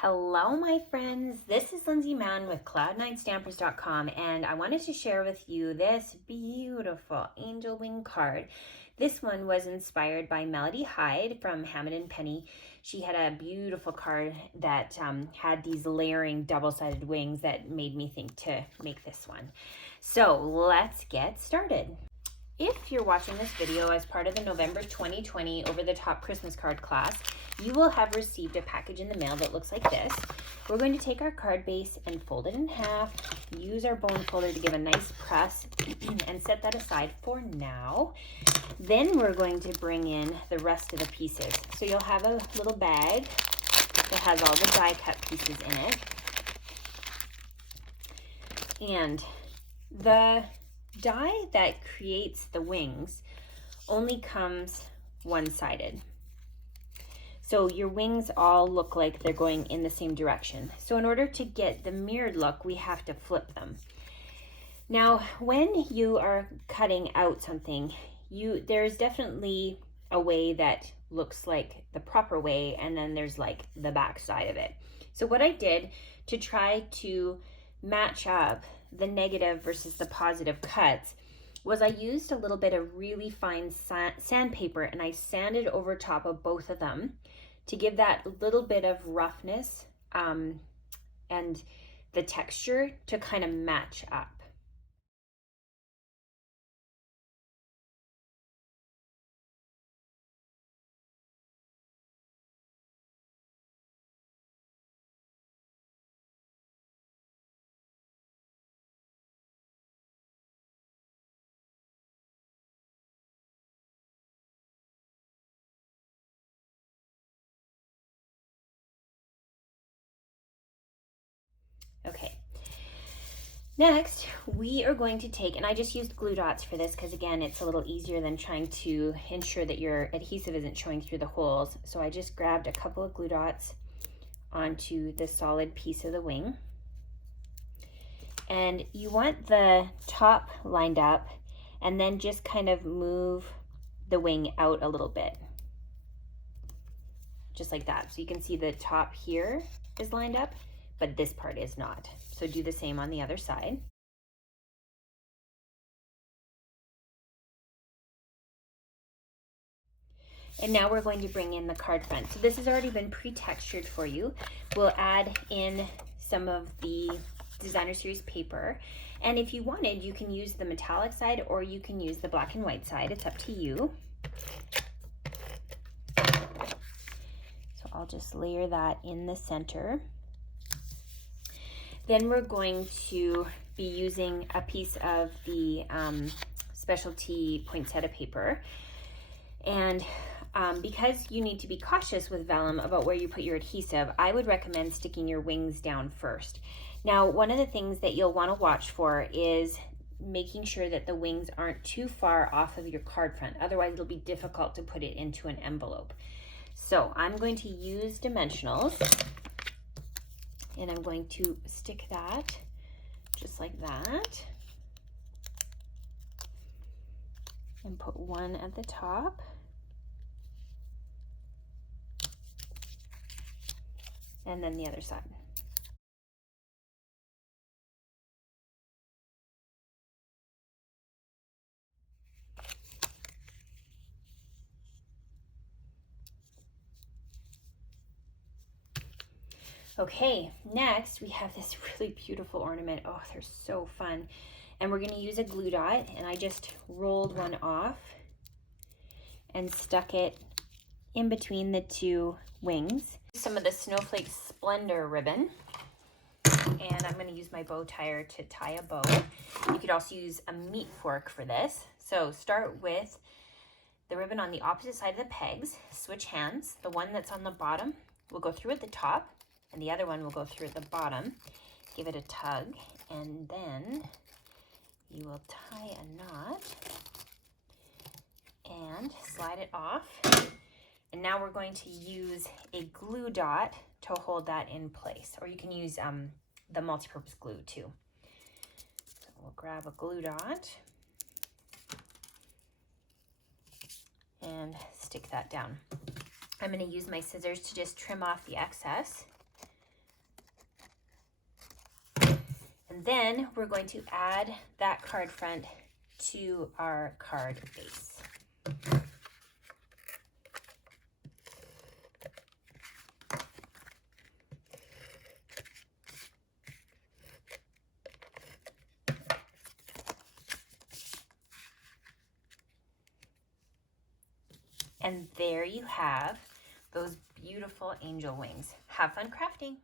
Hello, my friends. This is Lindsay Mann with Cloud9Stampers.com, and I wanted to share with you this beautiful angel wing card. This one was inspired by Melody Hyde from Hammond Penny. She had a beautiful card that had these layering double-sided wings that made me think to make this one. So let's get started. If you're watching this video as part of the November 2020 Over the Top Christmas card class, you will have received a package in the mail that looks like this. We're going to take our card base and fold it in half, use our bone folder to give a nice press, and set that aside for now. Then we're going to bring in the rest of the pieces. So you'll have a little bag that has all the die cut pieces in it. And the die that creates the wings only comes one-sided. So your wings all look like they're going in the same direction. So in order to get the mirrored look, we have to flip them. Now, when you are cutting out something, there's definitely a way that looks like the proper way, and then there's like the back side of it. So what I did to try to match up the negative versus the positive cuts was I used a little bit of really fine sandpaper, and I sanded over top of both of them to give that little bit of roughness and the texture to kind of match up. Okay, next we are going to take, and I just used glue dots for this because again it's a little easier than trying to ensure that your adhesive isn't showing through the holes. So I just grabbed a couple of glue dots onto the solid piece of the wing, and you want the top lined up and then just kind of move the wing out a little bit, just like that. So you can see the top here is lined up, but this part is not. So do the same on the other side. And now we're going to bring in the card front. So this has already been pre-textured for you. We'll add in some of the designer series paper. And if you wanted, you can use the metallic side or you can use the black and white side. It's up to you. So I'll just layer that in the center. Then we're going to be using a piece of the specialty poinsettia paper. And because you need to be cautious with vellum about where you put your adhesive, I would recommend sticking your wings down first. Now, one of the things that you'll want to watch for is making sure that the wings aren't too far off of your card front. Otherwise, it'll be difficult to put it into an envelope. So I'm going to use dimensionals, and I'm going to stick that just like that, and put one at the top. And then the other side. Okay, next we have this really beautiful ornament. Oh, they're so fun. And we're gonna use a glue dot, and I just rolled one off and stuck it in between the two wings. Some of the Snowflake Splendor ribbon, and I'm gonna use my bow tire to tie a bow. You could also use a meat fork for this. So start with the ribbon on the opposite side of the pegs, switch hands. The one that's on the bottom will go through at the top, and the other one will go through at the bottom. Give it a tug, and then you will tie a knot and slide it off. And now we're going to use a glue dot to hold that in place, or you can use the multi-purpose glue too. So we'll grab a glue dot and stick that down. I'm going to use my scissors to just trim off the excess. then we're going to add that card front to our card base. And there you have those beautiful angel wings. Have fun crafting.